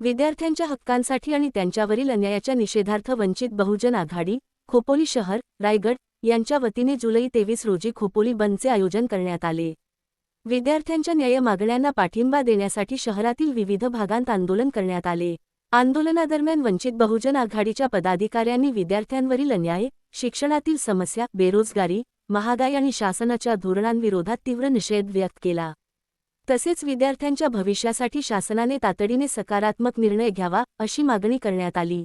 विद्यार्थ्यांच्या हक्कांसाठी आणि त्यांच्यावरील अन्यायाच्या निषेधार्थ वंचित बहुजन आघाडी, खोपोली शहर, रायगड यांच्या वतीने जुलै 23 रोजी खोपोली बंदचे आयोजन करण्यात आले। विद्यार्थ्यांच्या न्याय मागण्यांना पाठिंबा देण्यासाठी शहरातील विविध भागांत आंदोलन करण्यात आले। आंदोलनादरम्यान वंचित बहुजन आघाडीच्या पदाधिकाऱ्यांनी विद्यार्थ्यांवरील अन्याय, शिक्षणातील समस्या, बेरोजगारी, महागाई आणि शासनाच्या धोरणांविरोधात तीव्र निषेध व्यक्त केला। तसेच विद्यार्थ्यांच्या भविष्यासाठी शासनाने तातडीने सकारात्मक निर्णय घ्यावा अशी मागणी करण्यात आली।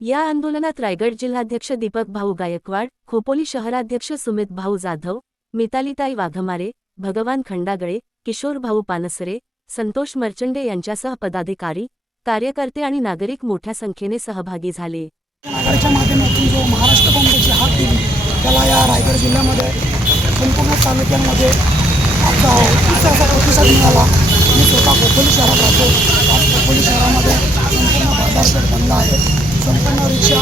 या आंदोलनात रायगड जिल्हाध्यक्ष दीपक भाऊ गायकवाड, खोपोली शहराध्यक्ष सुमित भाऊ जाधव, मितालीताई वाघमारे, भगवान खंडागळे, किशोर भाऊ पानसरे, संतोष मर्चंडे यांच्यासह पदाधिकारी, कार्यकर्ते आणि नागरिक मोठ्या संख्येने सहभागी झाले। आघाडीच्या माध्यमातून जो महाराष्ट्र बंदची हाक दिली त्याला या रायगड जिल्ह्यामध्ये संपूर्ण तालुक्यांमध्ये आमचा उत्साहाचा प्रतिसाद मिळाला। मी स्वतः खोपोली शहरात राहतो। आज खोपोली शहरामध्ये संपूर्ण बाजारपेठ बंद आहे, संपूर्ण रिक्षा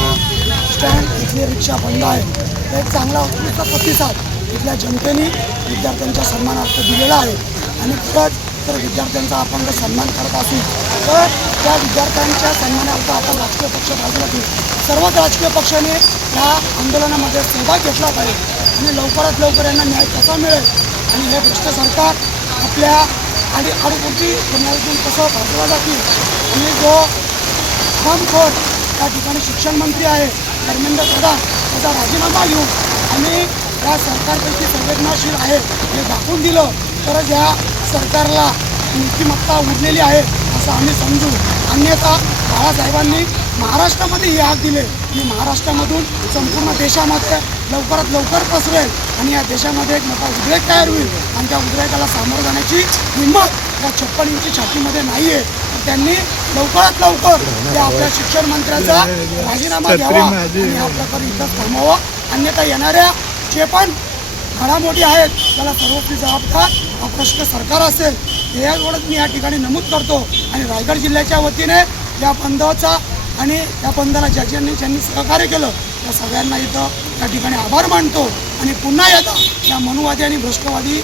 स्टँड इथली रिक्षा बंद आहे। एक चांगला उत्कृष्ट प्रतिसाद इथल्या जनतेने विद्यार्थ्यांच्या सन्मानार्थ दिलेला आहे आणि खरंच तर विद्यार्थ्यांचा आपण जर सन्मान करत असू तर त्या विद्यार्थ्यांच्या सन्मानार्थ आपण राजकीय पक्ष बाजूला ठेवू, सर्वच राजकीय पक्षाने या आंदोलनामध्ये सहभाग घेतला पाहिजे आणि लवकरात लवकर यांना न्याय कसा मिळेल आणि हे भ्रष्ट सरकार आपल्या आडपुरती पुण्यातून कसं भाजला जातील आणि जो हरामखोर त्या ठिकाणी शिक्षण मंत्री आहे धर्मेंद्र प्रधान त्याचा राजीनामा घेऊन आणि या सरकारपैकी संवेदनाशील आहे हे दाखवून दिलं तरच या सरकारला नीतिमत्ता उरलेली आहे असं आम्ही समजू। अन्यथा बाळासाहेबांनी महाराष्ट्रामध्ये ही हाक दिली की महाराष्ट्रामधून संपूर्ण देशामध्ये लवकरात लवकर पसरेल आणि या देशामध्ये एक मोठा उद्रेक तयार होईल आणि त्या उद्रेकाला सामोरं जाण्याची हिंमत या 56 इंची छातीमध्ये नाही आहे। त्यांनी लवकरात लवकर त्या आपल्या शिक्षण मंत्र्याचा राजीनामा द्यावा आणि हा प्रकार इथं थांबवावा, अन्यथा येणाऱ्या जे पण घडामोडी आहेत त्याला सर्वोच्च जबाबदार अप्रश्न सरकार असेल हे एवढंच मी या ठिकाणी नमूद करतो। आणि रायगड जिल्ह्याच्या वतीने या बंदचा आणि या बंदला ज्यांनी सहकार्य केलं त्या सगळ्यांना इथं या ठिकाणी आभार मानतो आणि पुन्हा एकदा या मनुवादी आणि भ्रष्टवादी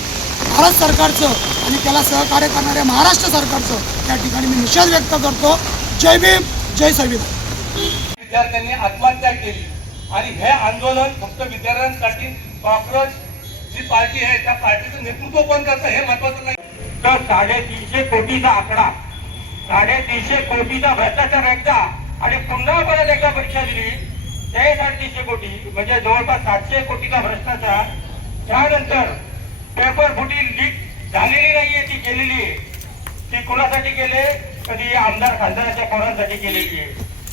भारत सरकारचं आणि त्याला सहकार्य करणाऱ्या महाराष्ट्र सरकारचं या ठिकाणी मी निषेध व्यक्त करतो। जय भीम, जय संविधान। विद्यार्थ्यांनी आत्महत्या केली आणि हे आंदोलन फक्त विद्यार्थ्यांसाठी कॉंग्रेस जी पार्टी आहे त्या पार्टीचं नेतृत्व कोण करतं हे महत्वाचं नाही। तर 350 कोटीचा आकडा, 350 कोटीचा भ्रष्टाचार एकदा आणि पुन्हा परत एकदा परीक्षा दिली ते 350 कोटी म्हणजे जवळपास 700 कोटीचा भ्रष्टाचार। त्यानंतर पेपर फुटी लीक झालेली नाहीये, ती केलेली आहे। ती कुणासाठी केले? कधी आमदार खासदाराच्या पोरांसाठी केलेली आहे।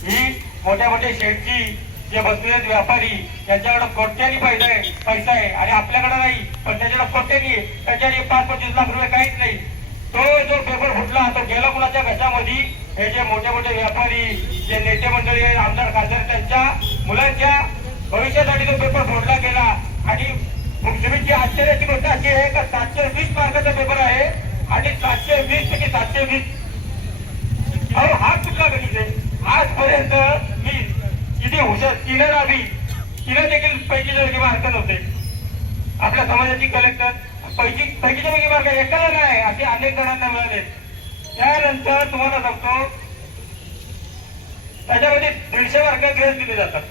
ही मोठ्या मोठ्या शेठची जे बसलेले व्यापारी त्यांच्याकडे कोट्यानी पैसा आहे आणि आपल्याकडे नाही, पण त्याच्याकडे कोट्यानी आहे, त्याच्याकडे 5-25 लाख रुपये काहीच नाही। तो जो पेपर फुटला तो गेला कुणाच्या घशामध्ये? हे जे मोठे मोठे व्यापारी, जे नेते मंडळी आहे, आमदार खासदार त्यांच्या मुलांच्या भविष्यासाठी तो पेपर फोडला गेला। आणि तुमची आश्चर्याची गोष्ट अशी आहे का 720 मार्काचा पेपर आहे आणि 720 पैकी 720 हात कुठला बघितले आजपर्यंत मी किती हुशार तिला देखील पैकीच्या मार्क नव्हते। आपल्या समाजाची कलेक्टर पैकीच्या पैकी मार्क एकाला नाही असे अनेक जणांना मिळाले। त्यानंतर तुम्हाला सांगतो त्याच्यामध्ये 150 मार्क ग्रेस दिले जातात,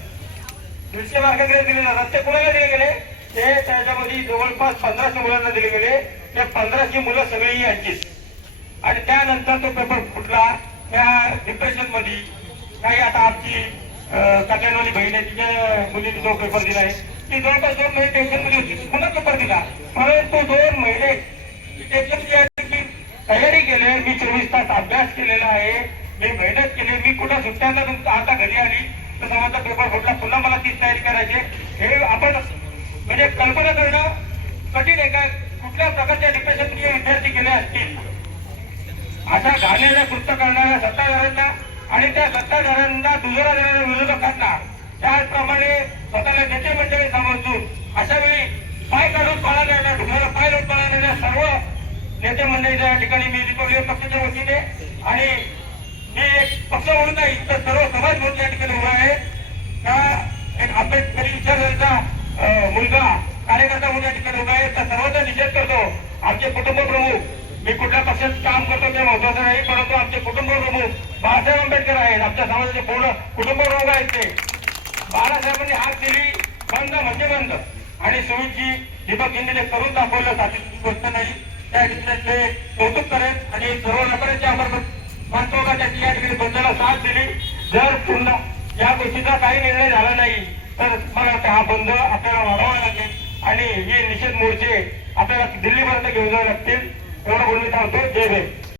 150 मार्क ग्रेस दिले जातात। ते कुणाला दिले गेले? ते त्याच्यामध्ये जवळपास 1500 मुलांना दिले गेले। ते 1500 मुलं सगळी यांचीच। आणि त्यानंतर तो पेपर फुटला त्या डिप्रेशन मध्ये। काही आता आमची कल्याणवाली बहीण आहे, तिच्या मुलीने जो पेपर दिलाय ती जवळपास 2 महिने टेन्शन मध्ये होती, पुन्हा पेपर दिला। परंतु 2 महिने टेन्शनची तयारी केली, मी 24 तास अभ्यास केलेला आहे, मी मेहनत केली, मी कुठं सुट्ट्यांना आता घरी आली तर समाजचा पेपर फुटला, पुन्हा मला तीच तयारी करायची। हे आपण म्हणजे कल्पना करणं कठीण आहे का कुठल्या प्रकारच्या डिप्रेशन विद्यार्थी गेले असतील। अशा घाणेरड्या कृत्य करणाऱ्या सत्ताधाऱ्यांना आणि त्या सत्ताधाऱ्यांना दुजोरा देणाऱ्या विरोधकांना त्याचप्रमाणे स्वतःला नेते मंडळी समजून अशा वेळी पाय काढून पळालेल्या ढुंगाला पाय लावून पळालेल्या सर्व नेते मंडळीच्या ठिकाणी मी रिपब्लिकन पक्षाच्या वतीने आणि मी एक पक्ष म्हणून नाही तर सर्व समाज म्हणून या ठिकाणी उभा आहे। का एक आंबेडकरी विचारधारेचा मुलगा कार्यकर्ता म्हणून या ठिकाणी उभा आहे, तर सर्वांचा निषेध करतो। आमचे कुटुंब प्रमुख मी कुठल्या पक्षात काम करतो ते महत्वाचं नाही, परंतु आमचे कुटुंब प्रमुख बाळासाहेब आंबेडकर आहेत. आमच्या समाजाचे पूर्ण कुटुंब प्रमुख आहेत ते. बाळासाहेबांनी हात दिली बंद म्हणजे बंद, आणि सुमितजी दीपक यांनी ते करून दाखवलं. साधी गोष्ट नाही, त्या ठिकाणी ते कौतुक करेल आणि सर्व व्यापाऱ्यांचे आभार मानतो का त्या ठिकाणी बंदला साथ दिली. जर पुन्हा या गोष्टीचा काही निर्णय झाला नाही तर मला वाटतं हा बंद आपल्याला वाढवावा लागेल आणि हे निषेध मोर्चे आपल्याला दिल्लीपर्यंत घेऊन जावे लागतील. एवढं बोलून सांगतो. जय भीम.